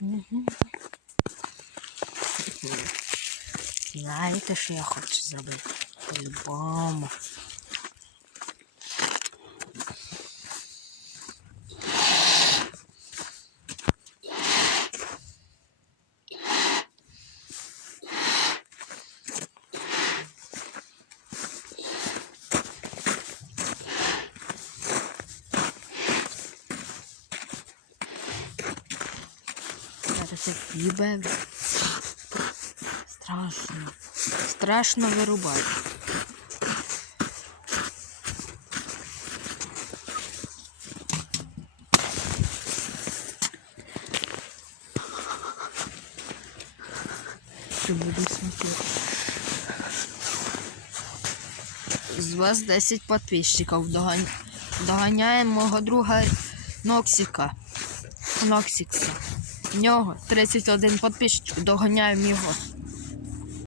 Мгм. Знаєте, що я хочу зробити? По-любому. Як їбе. Страшно. Страшно вирубати. Буду смотрети. З вас 10 підписчиків. Догон... Доганяємо мого друга Ноксіка. Ноксікса. Нього 31 підписчик, доганяємо його.